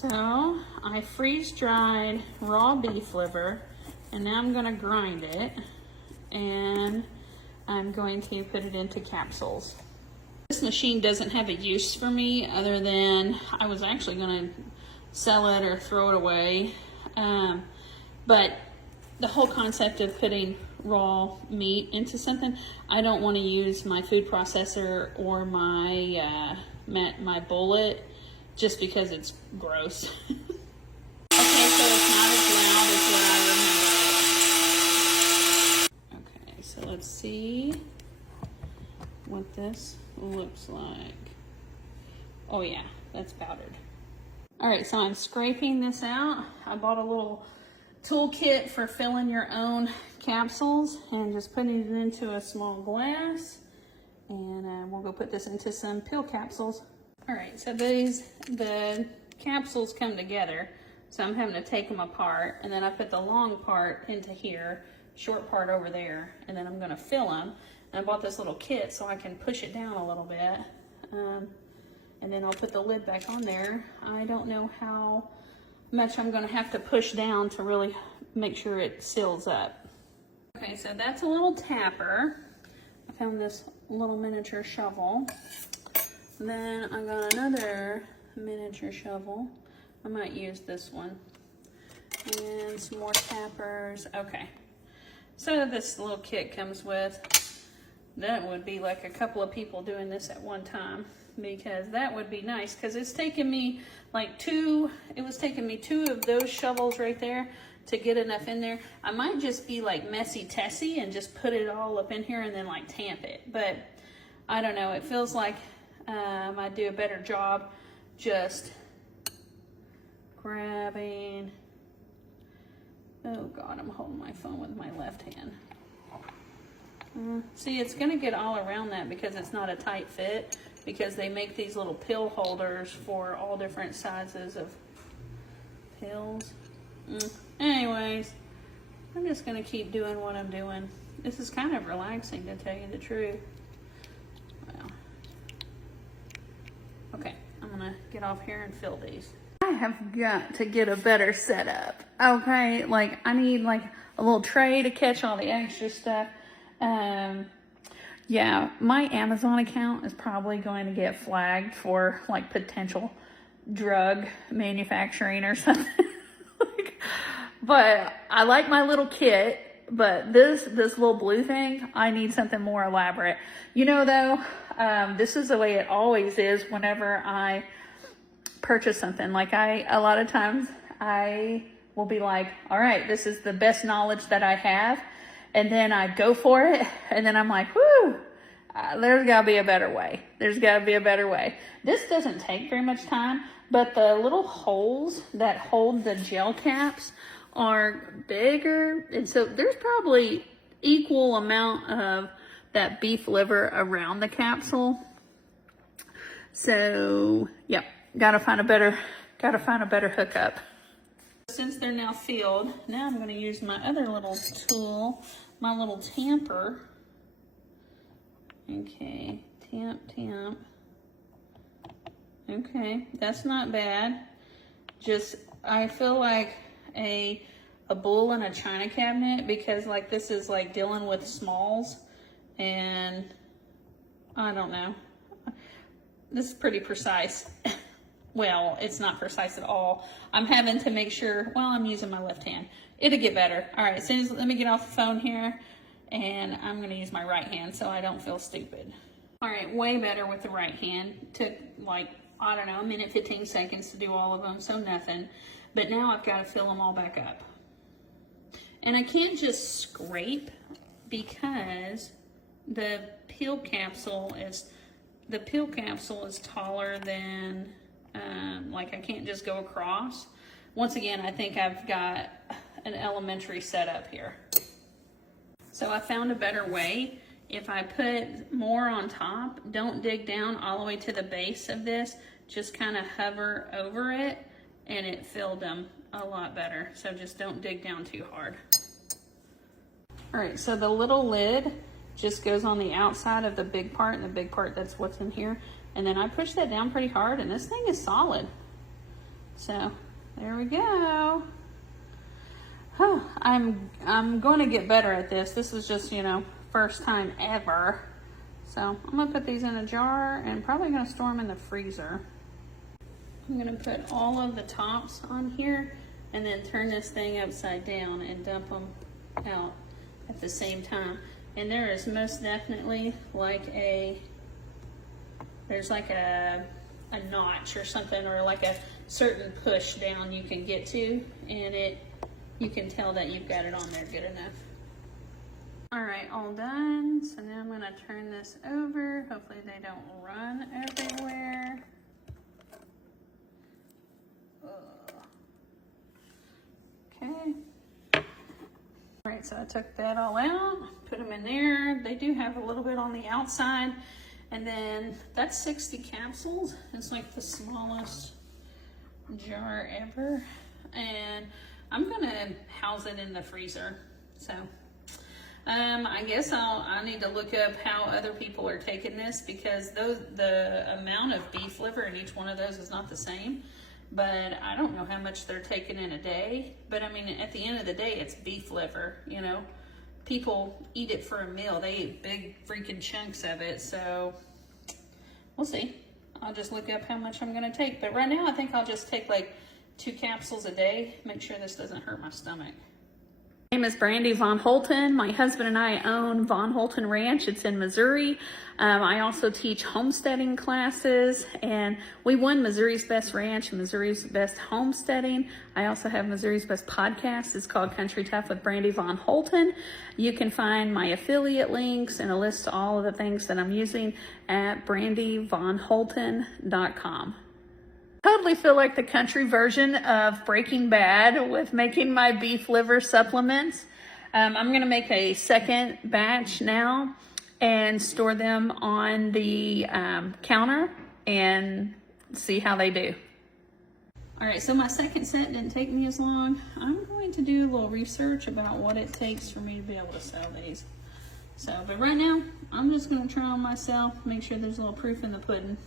So I freeze dried raw beef liver, and now I'm gonna grind it, and I'm going to put it into capsules. This machine doesn't have a use for me other than I was actually gonna sell it or throw it away. But the whole concept of putting raw meat into something, I don't want to use my food processor or my my bullet just because it's gross. Okay, so it's not as loud as what I remember. Okay, so let's see what this looks like. Oh yeah, that's powdered. All right, so I'm scraping this out. I bought a little toolkit for filling your own capsules and just putting it into a small glass. And we'll go put this into some pill capsules. All right, so the capsules come together. So I'm having to take them apart, and then I put the long part into here, short part over there, and then I'm gonna fill them. And I bought this little kit so I can push it down a little bit. And then I'll put the lid back on there. I don't know how much I'm gonna have to push down to really make sure it seals up. Okay, so that's a little tapper. I found this little miniature shovel. Then I got another miniature shovel. I might use this one. And some more tappers. Okay, so this little kit comes with, that would be like a couple of people doing this at one time, because that would be nice, because it's taken me like two of those shovels right there to get enough in there. I might just be like messy Tessie and just put it all up in here and then like tamp it, but I don't know, it feels like I do a better job just grabbing. Oh God, I'm holding my phone with my left hand. See, it's gonna get all around that because it's not a tight fit, because they make these little pill holders for all different sizes of pills. Anyways, I'm just gonna keep doing what I'm doing. This is kind of relaxing, to tell you the truth. Well, okay, I'm gonna get off here and fill these. I have got to get a better setup, okay? Like, I need like a little tray to catch all the extra stuff. Yeah, my Amazon account is probably going to get flagged for like potential drug manufacturing or something. But I like my little kit, but this little blue thing, I need something more elaborate. You know though, this is the way it always is whenever I purchase something. Like a lot of times I will be like, all right, this is the best knowledge that I have. And then I go for it, and then I'm like, whoo, there's gotta be a better way. There's gotta be a better way. This doesn't take very much time, but the little holes that hold the gel caps are bigger. And so there's probably equal amount of that beef liver around the capsule. So, yep, gotta find a better hookup. Since they're now filled, now I'm going to use my other little tool, my little tamper. Okay, tamp. Okay, that's not bad. Just, I feel like a bull in a china cabinet, because like this is like dealing with smalls, and I don't know. This is pretty precise. Well, it's not precise at all. I'm having to make sure, well, I'm using my left hand. It'll get better. All right, let me get off the phone here, and I'm going to use my right hand so I don't feel stupid. All right, way better with the right hand. Took like, I don't know, a minute, 15 seconds to do all of them, so nothing. But now I've got to fill them all back up. And I can't just scrape, because the pill capsule is taller than, like I can't just go across. Once again, I think I've got an elementary setup here. So I found a better way. If I put more on top, don't dig down all the way to the base of this, just kind of hover over it, and it filled them a lot better. So just don't dig down too hard. All right, so the little lid just goes on the outside of the big part, and the big part, that's what's in here. And then I push that down pretty hard, and this thing is solid. So there we go. Oh, I'm going to get better at this. This is just, you know, first time ever. So I'm gonna put these in a jar and probably gonna store them in the freezer. I'm gonna put all of the tops on here and then turn this thing upside down and dump them out at the same time. And there is most definitely like there's like a notch or something, or like a certain push down you can get to, and you can tell that you've got it on there good enough. All right, all done. So now I'm gonna turn this over. Hopefully they don't run everywhere. Okay. All right, so I took that all out, put them in there. They do have a little bit on the outside. And then that's 60 capsules. It's like the smallest jar ever. And I'm gonna house it in the freezer. So I guess I need to look up how other people are taking this, because the amount of beef liver in each one of those is not the same. But I don't know how much they're taking in a day. But I mean, at the end of the day, it's beef liver, you know. People eat it for a meal. They eat big freaking chunks of it. So we'll see. I'll just look up how much I'm gonna take. But right now, I think I'll just take like 2 capsules a day. Make sure this doesn't hurt my stomach. My name is Brandy Von Holton. My husband and I own Von Holton Ranch. It's in Missouri. I also teach homesteading classes, and we won Missouri's Best Ranch and Missouri's Best Homesteading. I also have Missouri's Best Podcast. It's called Country Tough with Brandy Von Holton. You can find my affiliate links and a list of all of the things that I'm using at brandyvonholton.com. Totally feel like the country version of Breaking Bad with making my beef liver supplements. I'm going to make a second batch now and store them on the counter and see how they do. All right, so my second set didn't take me as long. I'm going to do a little research about what it takes for me to be able to sell these. So, but right now, I'm just going to try them myself, make sure there's a little proof in the pudding.